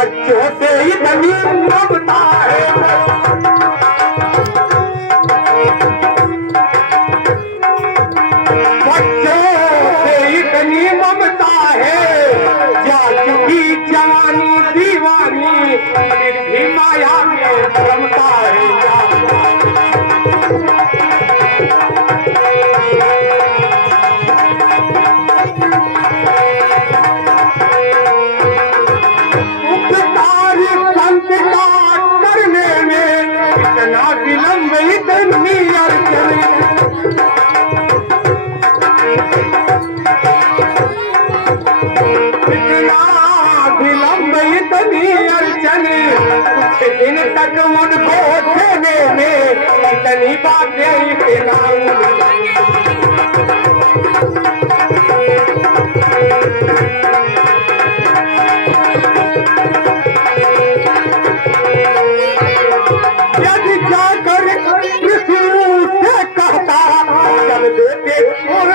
बच्चों से इतनी ममता है, बच्चों से इतनी ममता है, जा चुकी जवानी दीवानी फिर भी माया में रमता है। उपकार संस्कार करने में इतना विलंब इतनी अड़चन, इतना विलंब इतनी अड़चन, कुछ दिन तक उनको देने में इतनी बातें इतना यदि जाकर पृथ्वी से कहता चल देते और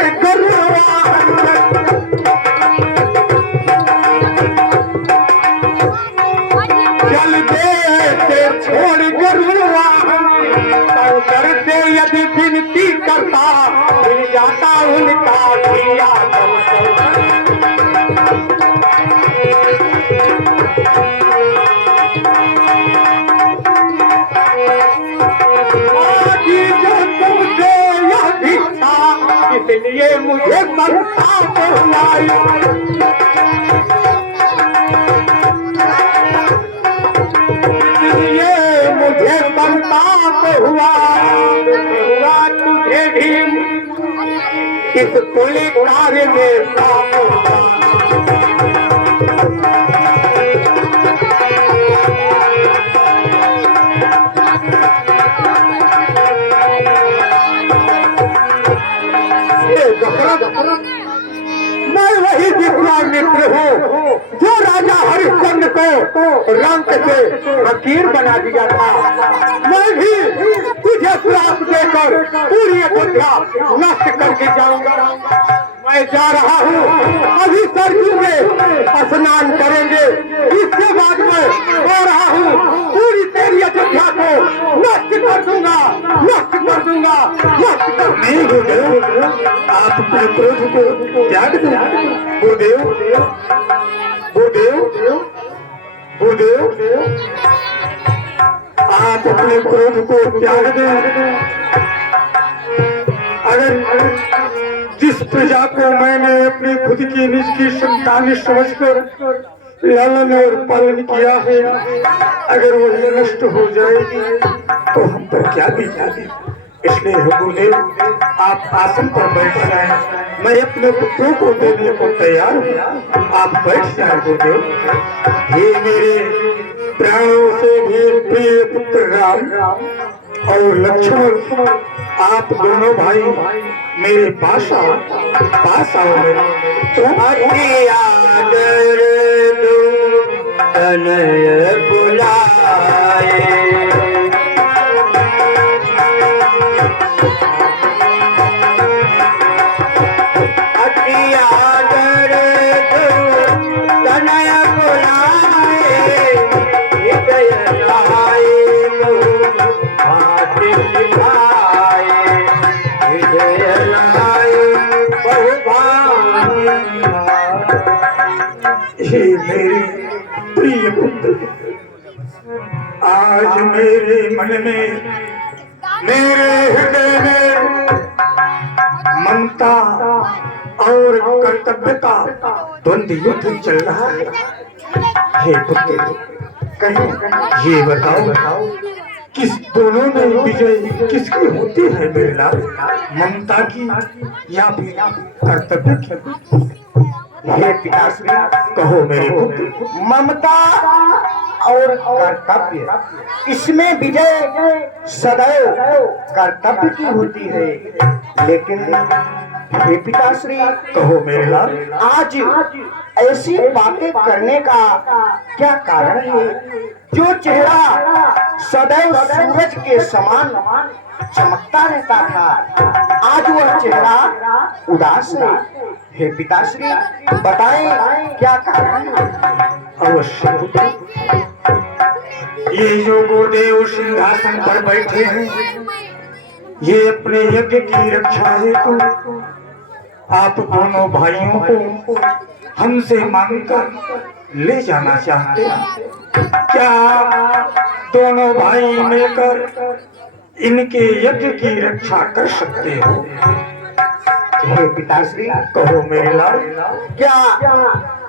चल देते छोड़ गरुवाहन, करते यदि विनती करता मिल जाता उनका दिया इसलिए मुझे संताप हुआ, इसलिए मुझे संताप हुआ तुझे भी इस कुली कार्य में पाप हुआ। मैं वही विश्वामित्र हूँ जो राजा हरिश्चंद्र को रंक से फकीर बना दिया था। मैं भी तुझे श्राप देकर पूरी अयोध्या नष्ट करके जाऊंगा। मैं जा रहा हूँ, अभी सरयू में स्नान करेंगे, इसके बाद मैं आ रहा हूँ, पूरी तेरी अयोध्या को नष्ट कर दूंगा, नष्ट कर दूंगा, नष्ट कर। नहीं गुरुदेव, आप अपने क्रोध को त्याग दो। गुरुदेव, गुरुदेव, गुरुदेव, आप अपने क्रोध को त्याग दें। अगर जिस प्रजा को मैंने अपनी खुद की निज की संतान समझकर लालन और पालन किया है, अगर वो नष्ट हो जाएगी तो हम पर क्या बीतेगी। इसलिए गुरुदेव, आप आसन पर बैठ जाएं, मैं अपने पुत्रों को देने को तैयार हूँ, आप बैठ जाएं गुरुदेव। ये मेरे प्राणों से भी प्रिय पुत्र राम और लक्ष्मण, आप दोनों भाई मेरे पास आओ तो बुलाए। मेरे प्रिय पुत्र, आज मेरे मन में, मेरे हृदय में ममता और कर्तव्य का द्वंद्व युद्ध चल रहा है। हे पुत्र, कहीं ये बताओ किस दोनों में विजय किसकी होती है मेरे लाल, ममता की या फिर कर्तव्य की? हे पिताश्री, कहो मेरे पुत्र। ममता और कर्तव्य, इसमें विजय सदैव कर्तव्य की होती है। लेकिन हे पिताश्री, कहो मेरे लाल, आज ऐसी बातें करने का क्या कारण है? जो चेहरा सदैव सूरज के समान चमकता रहता था, आज वह चेहरा उदास है। हे पिताश्री, बताएं क्या कारण है? अवश्य पुत्र। ये जो गुरुदेव सिंहासन पर बैठे हैं, ये अपने यज्ञ की रक्षा हेतु आप दोनों भाइयों को हमसे मांगकर ले जाना चाहते हैं। क्या दोनों भाई मिलकर इनके यज्ञ की रक्षा कर सकते हो? हे पिताश्री, कहो मेरे लाल। क्या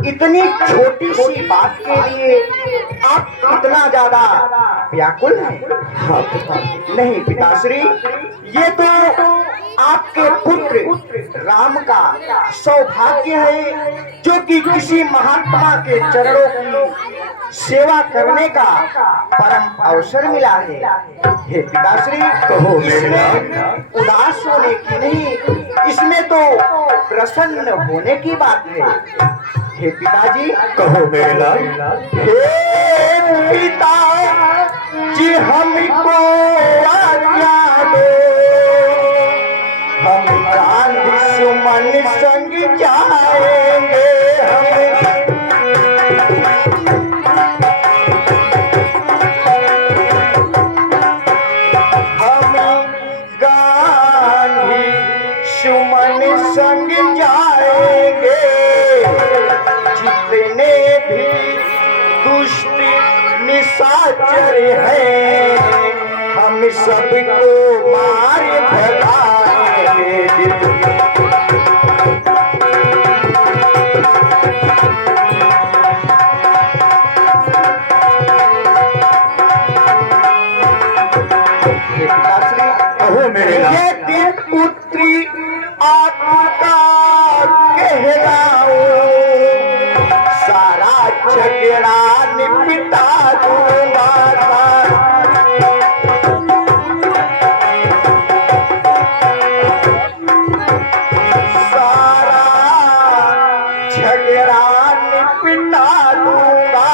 इतनी छोटी सी बात के लिए आप इतना ज्यादा व्याकुल हैं? हाँ, नहीं पिताश्री, ये तो आपके पुत्र राम का सौभाग्य है जो कि किसी महात्मा के चरणों की सेवा करने का परम अवसर मिला है। हे पिताश्री, कहो मेरे इसमें उदास होने की नहीं, इसमें तो प्रसन्न होने की बात है। हे पिताजी, कहो मेरे लाल। हे पिता जी, हमको आज्ञा दो, हम चांद सुमन संग जाएंगे। हम गांधी सुमन संग जाएंगे, जितने भी दुष्ट निशाचर हैं, हम सबको मार भगाएंगे। कहो मेरे लाल। ये दिन पुत्री आपका कहलाओ, सारा झगड़ा निपटा दूंगा। सारा झगड़ा निपटा दूंगा,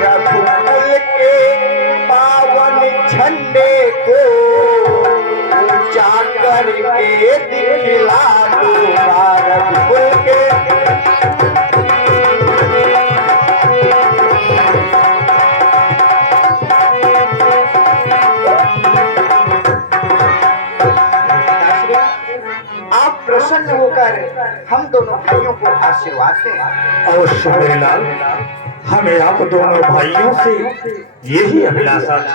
रघुकुल के पावन झंडे को ऊंचा करके दिखला दूंगा। रघुकुल के आप प्रसन्न होकर हम दोनों भाइयों को आशीर्वाद दें। अवश्य मेरे लाल, हमें आप दोनों भाइयों से यही अभिलाषा थी।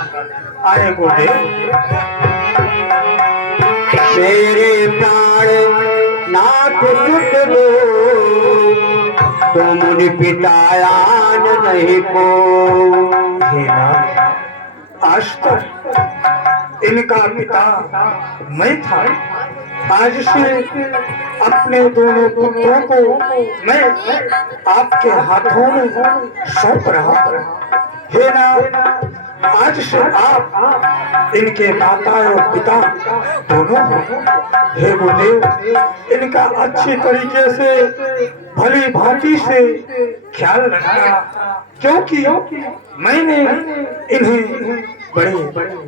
आए गुरुदेव। मेरे प्राण नाथ सुत दो, तुम पितायान नहीं को। हे नाथ, आज तक इनका पिता मैं था, आज से अपने दोनों पुत्रों को मैं आपके हाथों में सौंप रहा हूं। हे नाथ, आज से आप इनके माता और पिता दोनों हो। हे गुरुदेव, इनका अच्छी तरीके से भली भांति से ख्याल रखना, क्योंकि मैंने इन्हें बड़े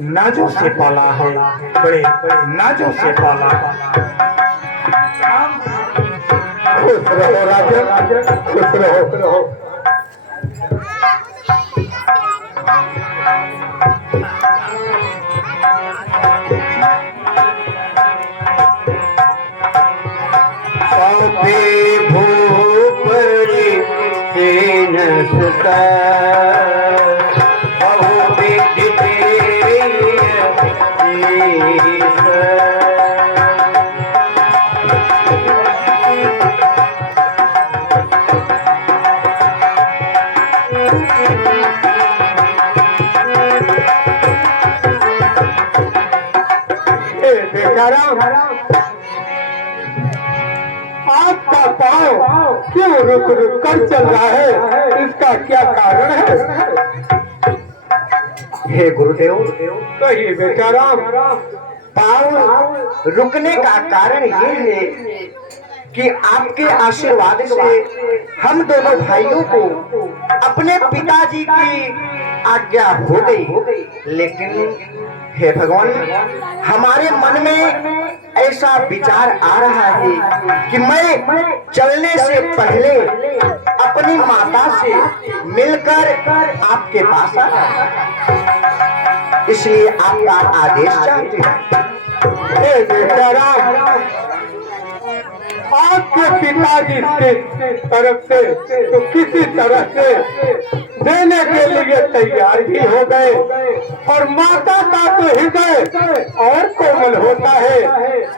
नाजों से पाला है, बड़े नाजों से पाला है। खुश रहो राजा, खुश रहो। भूपरी सेन सुता, बहु विधि आपका पाँव क्यों रुक रुक कर चल रहा है, इसका क्या कारण है? हे गुरुदेव, कहिए बेचाराम। पाँव रुकने का कारण ये है कि आपके आशीर्वाद से हम दोनों भाइयों को अपने पिताजी की आज्ञा हो गई, लेकिन हे भगवान, हमारे मन में ऐसा विचार आ रहा है कि मैं चलने से पहले अपनी माता से मिलकर आपके पास आऊं, इसलिए आपका आदेश चाहते हैं। हे बेटा राम, आपके पिताजी की तरफ से तो किसी तरह से देने के लिए तैयार ही हो गए, और माता का तो हृदय और कोमल होता है,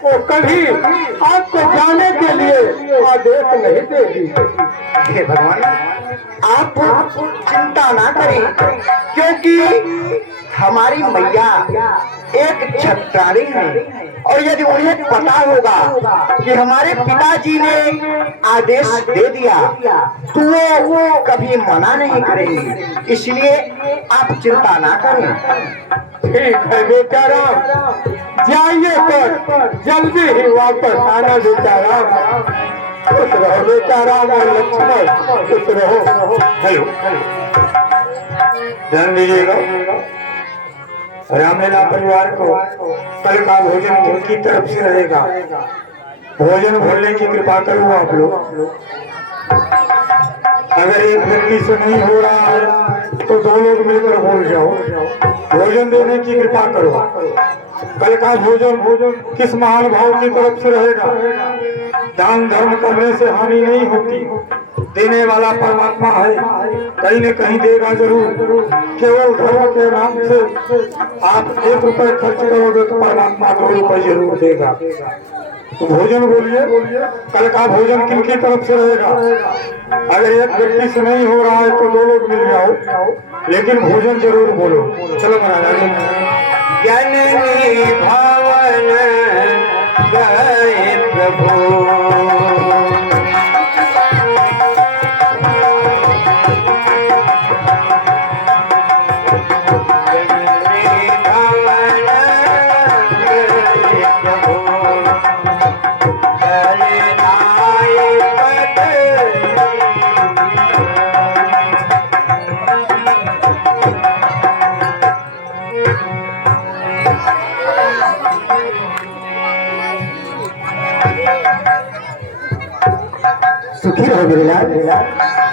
वो कभी आपको जाने के लिए आदेश नहीं देगी। हे भगवान, आप चिंता ना करें, क्योंकि हमारी मैया एक छत्रारी है, और यदि उन्हें पता होगा कि हमारे पिताजी ने आदेश दे दिया तो वो कभी मना नहीं करेंगे, इसलिए आप चिंता ना करें। ठीक है बेटा राम, जाइए पर जल्दी ही वापस आना बेटा राम। खुश रहो बेटा राम और लक्ष्मण, खुश रहो। हेलो, ध्यान दीजिएगा, रामलीला परिवार को कल का भोजन किनकी तरफ से रहेगा? भोजन भूलने की कृपा करो आप लोग। अगर एक व्यक्ति से नहीं हो रहा है तो दो लोग मिलकर बोल जाओ, भोजन देने की कृपा करो। कल का भोजन किस महान भाव की तरफ से रहेगा? दान धर्म करने से हानि नहीं होती, देने वाला परमात्मा है, कहीं न कहीं देगा जरूर। केवल धर्म के नाम से आप 1 रुपए खर्च करोगे तो परमात्मा 2 रुपए जरूर देगा। तो भोजन बोलिए, कल का भोजन किनकी तरफ से रहेगा? अगर एक व्यक्ति से नहीं हो रहा है तो 2 लोग मिल जाओ, लेकिन भोजन जरूर बोलो। चलो महाराज। जननी भवन गए प्रभु, सुखी रहो मेरे लाल।